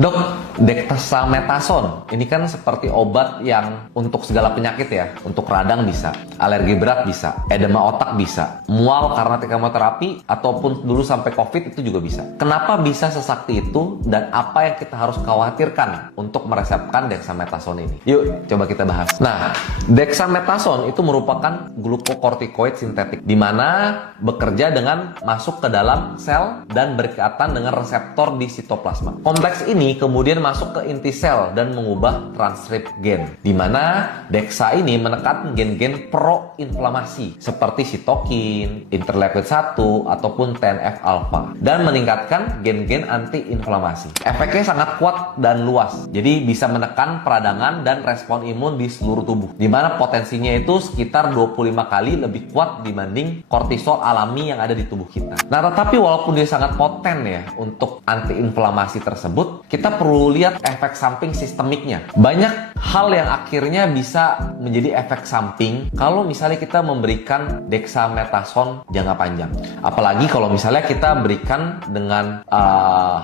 Dok, dexamethasone ini kan seperti obat yang untuk segala penyakit ya. Untuk radang bisa, alergi berat bisa, edema otak bisa, mual karena kemoterapi, ataupun dulu sampai COVID itu juga bisa. Kenapa bisa sesakti itu dan apa yang kita harus khawatirkan untuk meresepkan dexamethasone ini? Yuk, coba kita bahas. Nah, dexamethasone itu merupakan glukokortikoid sintetik di mana bekerja dengan masuk ke dalam sel dan berkaitan dengan reseptor di sitoplasma. Kompleks ini kemudian masuk ke inti sel dan mengubah transkrip gen, di mana dexa ini menekan gen-gen pro-inflamasi seperti sitokin, interleukin 1 ataupun TNF-alpha dan meningkatkan gen-gen anti-inflamasi. Efeknya sangat kuat dan luas, jadi bisa menekan peradangan dan respon imun di seluruh tubuh, di mana potensinya itu sekitar 25 kali lebih kuat dibanding kortisol alami yang ada di tubuh kita. Nah, tetapi walaupun dia sangat poten ya untuk anti-inflamasi tersebut, kita perlu lihat efek samping sistemiknya. Banyak hal yang akhirnya bisa menjadi efek samping kalau misalnya kita memberikan dexamethasone jangka panjang. Apalagi kalau misalnya kita berikan dengan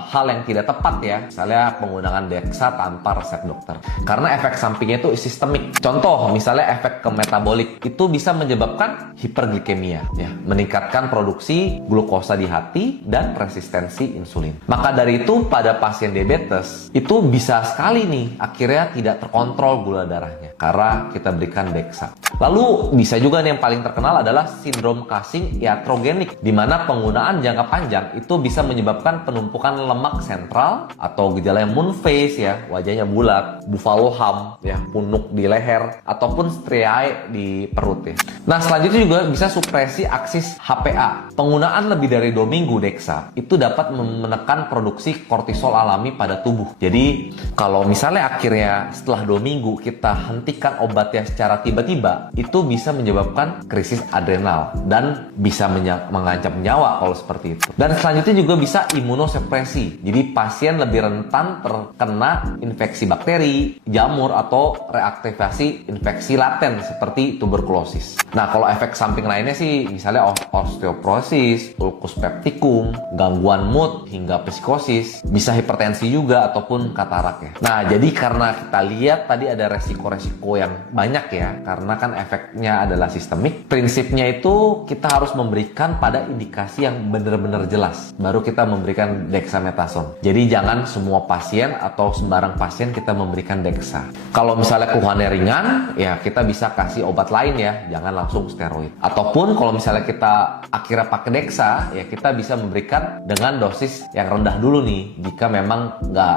hal yang tidak tepat ya, misalnya penggunaan dexa tanpa resep dokter. Karena efek sampingnya itu sistemik. Contoh, misalnya efek ke metabolik itu bisa menyebabkan hiperglikemia, ya, meningkatkan produksi glukosa di hati dan resistensi insulin. Maka dari itu pada pasien diabetes itu bisa sekali nih akhirnya tidak terkontrol gula darahnya karena kita berikan dexa. Lalu bisa juga nih yang paling terkenal adalah sindrom Cushing iatrogenik, di mana penggunaan jangka panjang itu bisa menyebabkan penumpukan lemak sentral atau gejala moon face ya, wajahnya bulat, buffalo hump ya, punuk di leher ataupun striae di perut ya. Nah, selanjutnya juga bisa supresi aksis HPA. Penggunaan lebih dari 2 minggu dexa itu dapat menekan produksi kortisol alami pada tubuh. Jadi kalau misalnya akhirnya setelah 2 minggu kita hentikan obatnya secara tiba-tiba, itu bisa menyebabkan krisis adrenal dan bisa mengancam nyawa kalau seperti itu. Dan selanjutnya juga bisa imunosupresi. Jadi pasien lebih rentan terkena infeksi bakteri, jamur atau reaktivasi infeksi laten seperti tuberkulosis. Nah, kalau efek samping lainnya sih misalnya osteoporosis, ulcus pepticum, gangguan mood hingga psikosis, bisa hipertensi juga ataupun katarak ya. Nah, jadi karena kita lihat tadi ada resiko-resiko yang banyak ya, karena kan efeknya adalah sistemik. Prinsipnya itu kita harus memberikan pada indikasi yang benar-benar jelas, baru kita memberikan dexamethasone. Jadi jangan semua pasien atau sembarang pasien kita memberikan dexa. Kalau misalnya keluhannya ringan, ya kita bisa kasih obat lain ya, jangan langsung steroid. Ataupun kalau misalnya kita akhirnya pakai dexa, ya kita bisa memberikan dengan dosis yang rendah dulu nih, jika memang nggak